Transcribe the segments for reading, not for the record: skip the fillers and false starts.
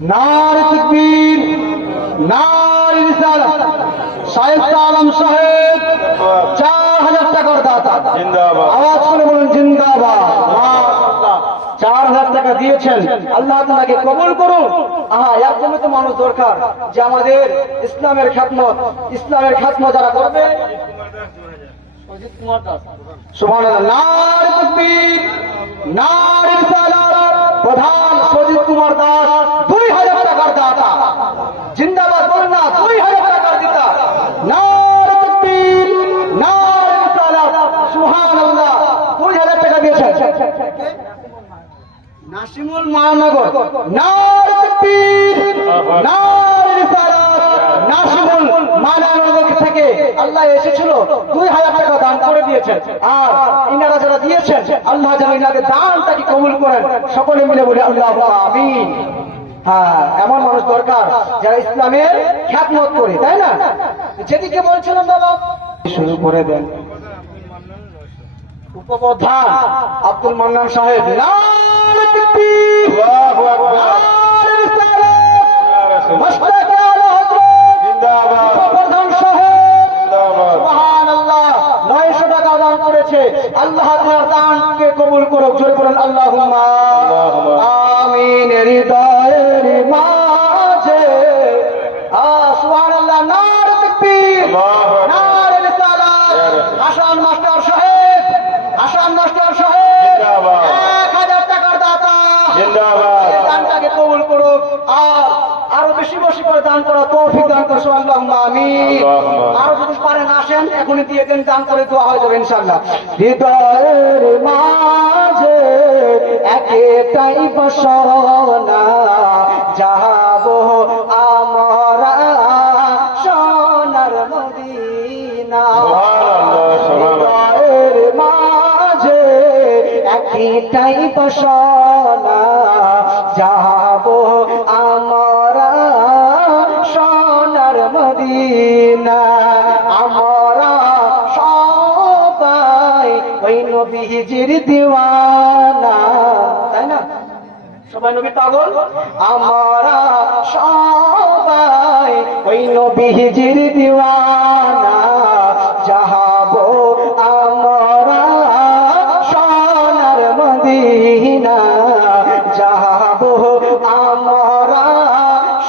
नारे तकबीर, नारे रिसालत। शाइस्ता आलम साहेब 4000 টাকার দাতা, জিন্দাবাদ। আওয়াজ করে বলুন জিন্দাবাদ। 4000 টাকা দিয়েছেন, আল্লাহ তাআলাকে কবুল করুন। এর জন্য তো মানুষ দরকার যে আমাদের ইসলামের খাতমত যারা করবে। অজিত কুমার দাস, সুবহানাল্লাহ। নারে তাকবীর, নারে রিসালাত। প্রধান সজিত কুমার দাস 2000 টাকার দাতা, জিন্দাবাদ বলুন না, 2000 টাকার দাতা। নারে তাকবীর, নারে রিসালাত, সুবহানাল্লাহ। 2000 টাকা দিয়েছেন নাসিমুল মহানগর। নারে তাকবীর, নারে রিসালাত। নাসিমুল মহানগর থেকে আল্লাহ এসেছিল, 2000 টাকা দান করে দিয়েছেন। আর ইনারা যারা দিয়েছেন, আল্লাহ যেন ইনাদের দানটাকে কবুল করেন। সকলে মিলে বলে আল্লাহুম্মা আমিন। এমন মানুষ দরকার যারা ইসলামের খ্যাতমত করে, তাই না? যেদিকে বলছিলাম বাবা, শুরু করে দেন। উপপ্রধান আব্দুল মান্নান সাহেব। নারে তাকবীর, আল্লাহু আকবার, নারে রিসালাত। মুশতাক আলা হযরত, জিন্দাবাদ। উপপ্রধান সাহেব, জিন্দাবাদ। সুবহানাল্লাহ। 900 টাকা দান করেছে। আল্লাহ তাআলা দানকে কবুল করুক। জোরে বলেন আল্লাহুম্মা আমিন। হৃদয়ের মাঝে সুবহানাল্লাহ। নারে তাকবীর, নারে রিসালাত। হাসান মাস্টার সাহেব, হাসান মাস্টার সাহেব 1000 টাকার দাতা, জিন্দাবাদ। দানটাকে কবুল করুক। আর আরো বেশি বেশি করে দান করা তৌফিক দান করুন। আল্লাহুম্মা আমিন। আরো যদি পারেন আসেন, এখনই দিয়ে দেন, দান করে দোয়া হয়ে যাবে ইনশাআল্লাহ। হৃদয়ের মাঝে একটাই বাসনা, যাব আমরা সোনার মদিনা। হৃদয়ের মাঝে একটাই বাসনা, যাব আমরা সোনার মদিনা। আমরা সবাই ওই নবীজির দিওয়ানা, তাই না? সবাই নবী পাগল। আমরা সবাই ওই নবীজির দিওয়ানা, যাব আমরা সোনার মদিনা, যাব আমরা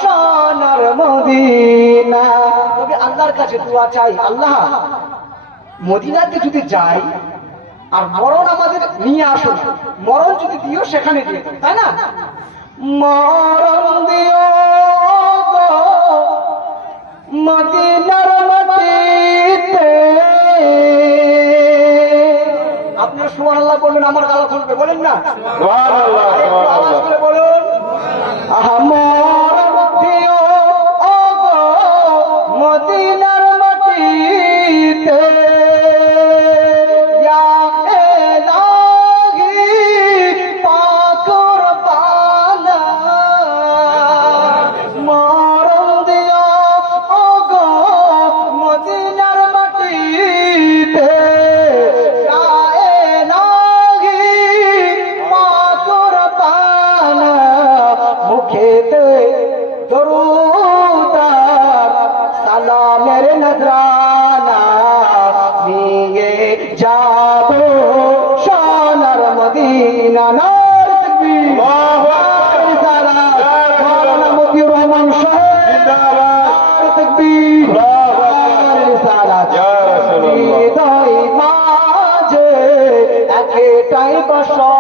সোনার মদিনা। তবে আল্লাহর কাছে দোয়া চাই, আল্লাহ মদিনাতে যদি যাই আর মরণ আমাদের নিয়ে আসুন, মরণ যদি দিও সেখানে দিয়ে, তাই না? মরণ দিও গো মদিনার মাটিতে। আপনারা সুবহানাল্লাহ বলবেন, আমার গালা খুলবে, বলেন না সুবহানাল্লাহ? আওয়াজ করে বলুন, মরণ দিও গো মদিনার মাটিতে। সালামের নজরানা নিয়ে যাব সোনার মদিনা। নারে তাকবীর, নারে রিসালাত। মাওলানা মতিউর রহমান সাহেব, জিন্দাবাদ। নারে তাকবীর, নারে রিসালাত। ইয়া রাসূলুল্লাহ। হৃদয় মাঝে একটাই বাসনা,